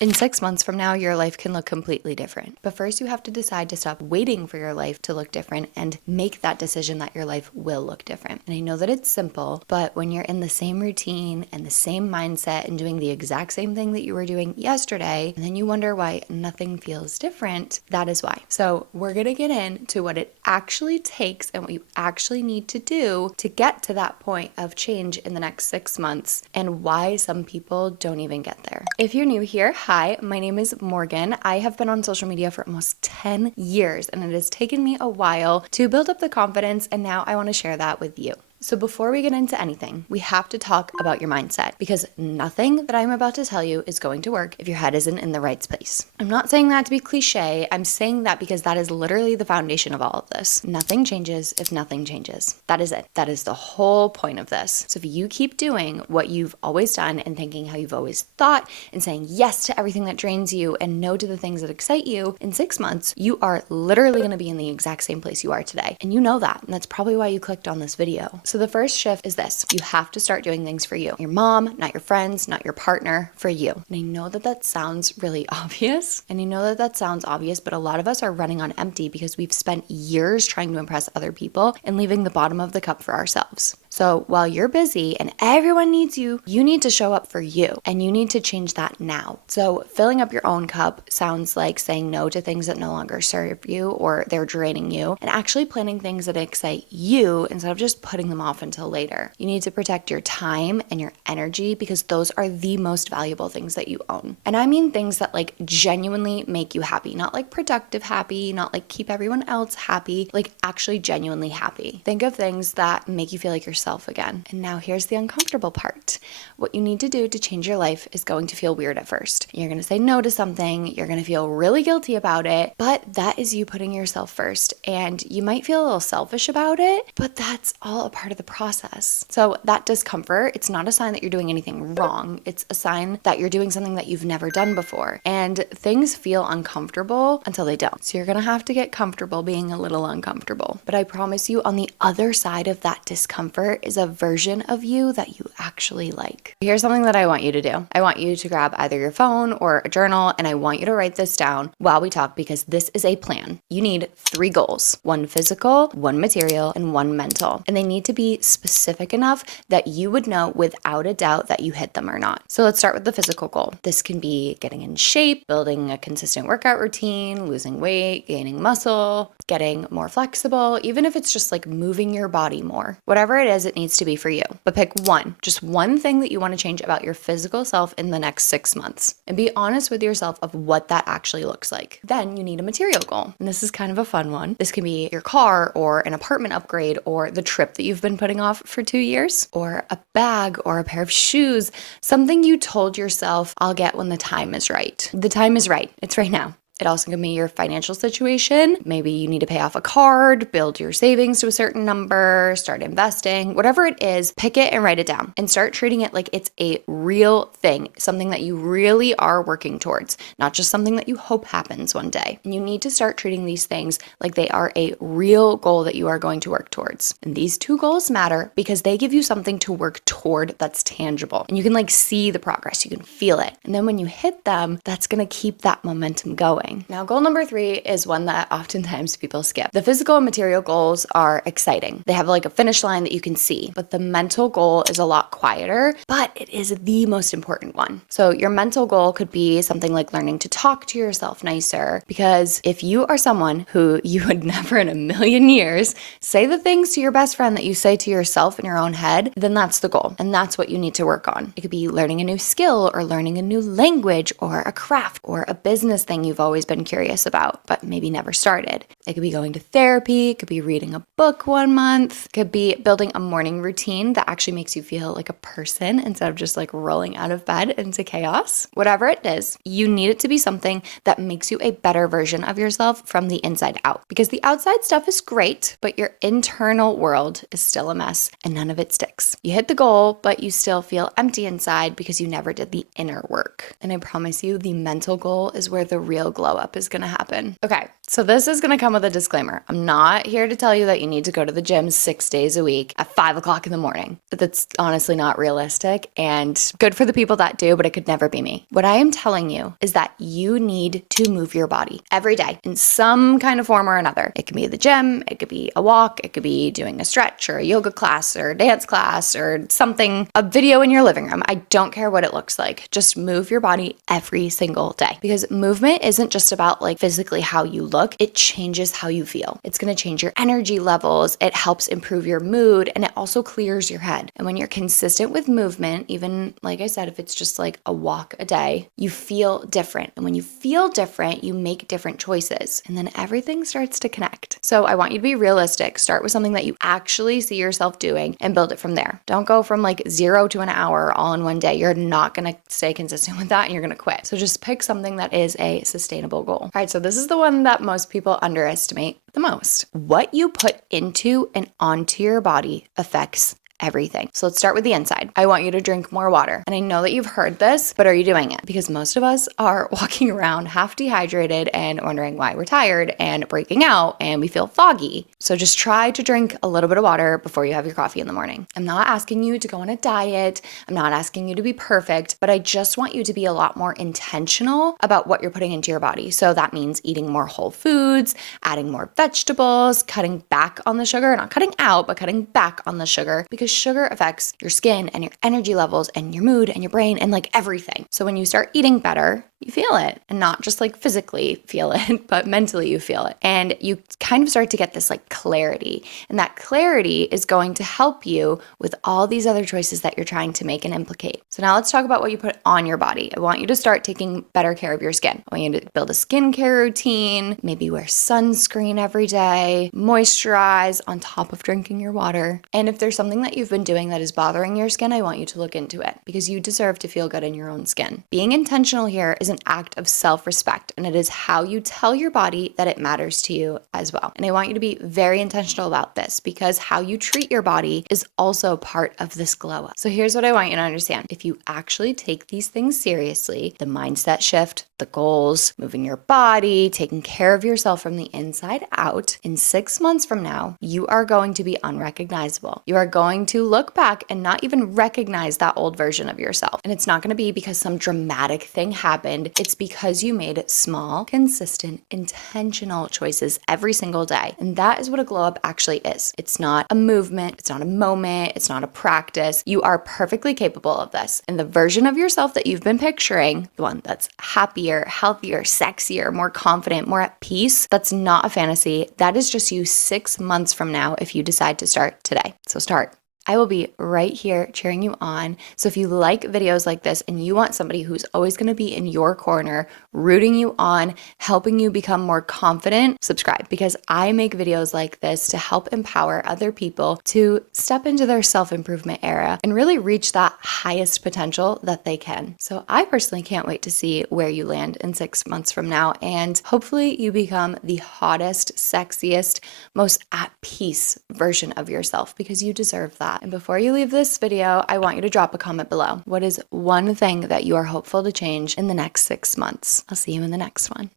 In 6 months from now, your life can look completely different. But first, you have to decide to stop waiting for your life to look different and make that decision that your life will look different. And I know that it's simple, but when you're in the same routine and the same mindset and doing the exact same thing that you were doing yesterday, and then you wonder why nothing feels different, that is why. So we're gonna get into what it actually takes and what you actually need to do to get to that point of change in the next 6 months and why some people don't even get there. If you're new here, hi, my name is Morgan. I have been on social media for almost 10 years and it has taken me a while to build up the confidence, and now I want to share that with you. So before we get into anything, we have to talk about your mindset, because nothing that I'm about to tell you is going to work if your head isn't in the right place. I'm not saying that to be cliche. I'm saying that because that is literally the foundation of all of this. Nothing changes if nothing changes. That is it. That is the whole point of this. So if you keep doing what you've always done and thinking how you've always thought and saying yes to everything that drains you and no to the things that excite you, in 6 months, you are literally going to be in the exact same place you are today. And you know that. And that's probably why you clicked on this video. So the first shift is this: you have to start doing things for you. Your mom, not your friends, not your partner, for you. And I know that that sounds really obvious. And I know that that sounds obvious, but a lot of us are running on empty because we've spent years trying to impress other people and leaving the bottom of the cup for ourselves. So while you're busy and everyone needs you, you need to show up for you, and you need to change that now. So filling up your own cup sounds like saying no to things that no longer serve you or they're draining you, and actually planning things that excite you instead of just putting them off until later. You need to protect your time and your energy, because those are the most valuable things that you own. And I mean things that like genuinely make you happy, not like productive happy, not like keep everyone else happy, like actually genuinely happy. Think of things that make you feel like yourself again. And now here's the uncomfortable part. What you need to do to change your life is going to feel weird at first. You're going to say no to something, you're going to feel really guilty about it, but that is you putting yourself first. And you might feel a little selfish about it, but that's all a part of the process. So that discomfort, it's not a sign that you're doing anything wrong. It's a sign that you're doing something that you've never done before. And things feel uncomfortable until they don't. So you're going to have to get comfortable being a little uncomfortable. But I promise you, on the other side of that discomfort is a version of you that you actually like. Here's something that I want you to do. I want you to grab either your phone or a journal, and I want you to write this down while we talk, because this is a plan. You need 3 goals: 1 physical, 1 material, and 1 mental. And they need to be specific enough that you would know without a doubt that you hit them or not. So let's start with the physical goal. This can be getting in shape, building a consistent workout routine, losing weight, gaining muscle, getting more flexible, even if it's just like moving your body more. Whatever it is, it needs to be for you. But pick one, just one thing that you want to change about your physical self in the next 6 months, and be honest with yourself of what that actually looks like. Then you need a material goal. And this is kind of a fun one. This can be your car or an apartment upgrade or the trip that you've been putting off for 2 years, or a bag or a pair of shoes, something you told yourself, I'll get when the time is right. The time is right. It's right now. It also can be your financial situation. Maybe you need to pay off a card, build your savings to a certain number, start investing, whatever it is, pick it and write it down and start treating it like it's a real thing, something that you really are working towards, not just something that you hope happens one day. And you need to start treating these things like they are a real goal that you are going to work towards. And these 2 goals matter because they give you something to work toward that's tangible. And you can like see the progress, you can feel it. And then when you hit them, that's going to keep that momentum going. Now, goal number 3 is one that oftentimes people skip. The physical and material goals are exciting. They have like a finish line that you can see, but the mental goal is a lot quieter, but it is the most important one. So your mental goal could be something like learning to talk to yourself nicer, because if you are someone who you would never in a million years say the things to your best friend that you say to yourself in your own head, then that's the goal. And that's what you need to work on. It could be learning a new skill or learning a new language or a craft or a business thing you've always been curious about, but maybe never started. It could be going to therapy, it could be reading a book 1 month, it could be building a morning routine that actually makes you feel like a person instead of just like rolling out of bed into chaos. Whatever it is, you need it to be something that makes you a better version of yourself from the inside out, because the outside stuff is great, but your internal world is still a mess and none of it sticks. You hit the goal, but you still feel empty inside because you never did the inner work. And I promise you, the mental goal is where the real glow up is going to happen. Okay, So this is going to come with a disclaimer. I'm not here to tell you that you need to go to the gym 6 days a week at 5 o'clock in the morning. That's honestly not realistic and good for the people that do, but it could never be me. What I am telling you is that you need to move your body every day in some kind of form or another. It can be the gym, it could be a walk, it could be doing a stretch or a yoga class or a dance class or something, a video in your living room. I don't care what it looks like. Just move your body every single day, because movement isn't just about like physically how you look. It changes how you feel. It's going to change your energy levels. It helps improve your mood, and it also clears your head. And when you're consistent with movement, even like I said, if it's just like a walk a day, you feel different. And when you feel different, you make different choices, and then everything starts to connect. So I want you to be realistic. Start with something that you actually see yourself doing and build it from there. Don't go from like 0 to an hour all in one day. You're not going to stay consistent with that, and you're going to quit. So just pick something that is a sustainable goal. All right, so this is the one that most people underestimate the most. What you put into and onto your body affects everything. So let's start with the inside. I want you to drink more water. And I know that you've heard this, but are you doing it? Because most of us are walking around half dehydrated and wondering why we're tired and breaking out and we feel foggy. So just try to drink a little bit of water before you have your coffee in the morning. I'm not asking you to go on a diet. I'm not asking you to be perfect, but I just want you to be a lot more intentional about what you're putting into your body. So that means eating more whole foods, adding more vegetables, cutting back on the sugar, not cutting out, but cutting back on the sugar, because sugar affects your skin and your energy levels and your mood and your brain and like everything. So when you start eating better, you feel it, and not just like physically feel it, but mentally you feel it. And you kind of start to get this like clarity, and that clarity is going to help you with all these other choices that you're trying to make and implicate. So now let's talk about what you put on your body. I want you to start taking better care of your skin. I want you to build a skincare routine, maybe wear sunscreen every day, moisturize on top of drinking your water. And if there's something that you've been doing that is bothering your skin, I want you to look into it, because you deserve to feel good in your own skin. Being intentional here is an act of self-respect, and it is how you tell your body that it matters to you as well. And I want you to be very intentional about this, because how you treat your body is also part of this glow up. So here's what I want you to understand. If you actually take these things seriously, the mindset shift, the goals, moving your body, taking care of yourself from the inside out, in 6 months from now, you are going to be unrecognizable. You are going to look back and not even recognize that old version of yourself. And it's not going to be because some dramatic thing happened. It's because you made small, consistent, intentional choices every single day. And that is what a glow up actually is. It's not a movement. It's not a moment. It's not a practice. You are perfectly capable of this. And the version of yourself that you've been picturing, the one that's happier, healthier, sexier, more confident, more at peace, that's not a fantasy. That is just you 6 months from now if you decide to start today. So start. I will be right here cheering you on. So if you like videos like this and you want somebody who's always going to be in your corner, rooting you on, helping you become more confident, subscribe, because I make videos like this to help empower other people to step into their self-improvement era and really reach that highest potential that they can. So I personally can't wait to see where you land in 6 months from now, and hopefully you become the hottest, sexiest, most at peace version of yourself, because you deserve that. And before you leave this video, I want you to drop a comment below. What is one thing that you are hopeful to change in the next 6 months? I'll see you in the next one.